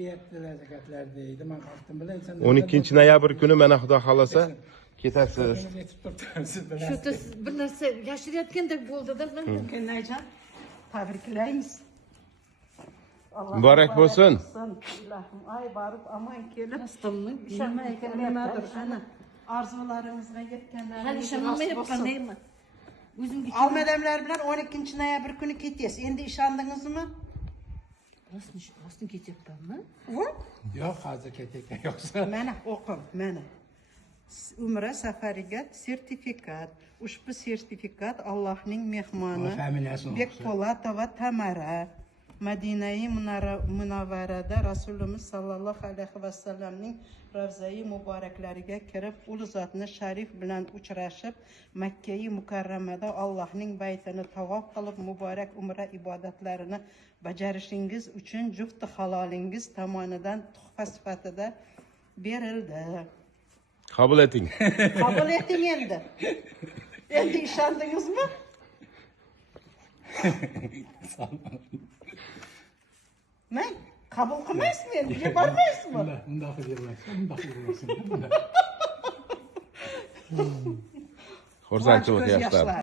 beribdilar zakatlar deydi. Men qalqdim bilan inson 12 noyabr kuni mana Xudo xolasa ketasiz. yetib turibdi siz bilan. Shu siz bir narsa yashirayotgandek bo'ldi-da. Kenaycan, tabriklaymiz. Allah Muborak bo'lsin. Ilohim, ay barib aman kelib. Hastamni Nima ekanlardir, ana arzularimizga yetganlar. hali ishonmayapman qandaymi? O'zingga Almadamlar bilan 12 noyabr kuni ketasiz. Endi ishondingizmi? rostni ketyapmanmi? Yo'q, hozir ketayotgan yo'qsa. Mana o'qing, mana. Umra safariga sertifikat. Ushbu sertifikat Allohning mehmoni Familiyasini Bekpo'latova Tamara Madinai Munavvarada Rasulimiz sallallohu alayhi vasallamning ravzai muboraklariga kirib, ul zotni sharif bilan uchrashib, Makkai Mukarramada Allohning baytini tavof qilib, muborak umra ibodatlarini bajarishingiz uchun jufti halolingiz tomonidan tuhfa sifatida berildi. Qabul eting. Qabul eting endi. Endi ishondingizmi? Men qabul qilmaysizmi endi? Yubormaysizmi? Bundoq qilmaysiz, bundoq qilmaysiz. Xursandchilik yaxshi.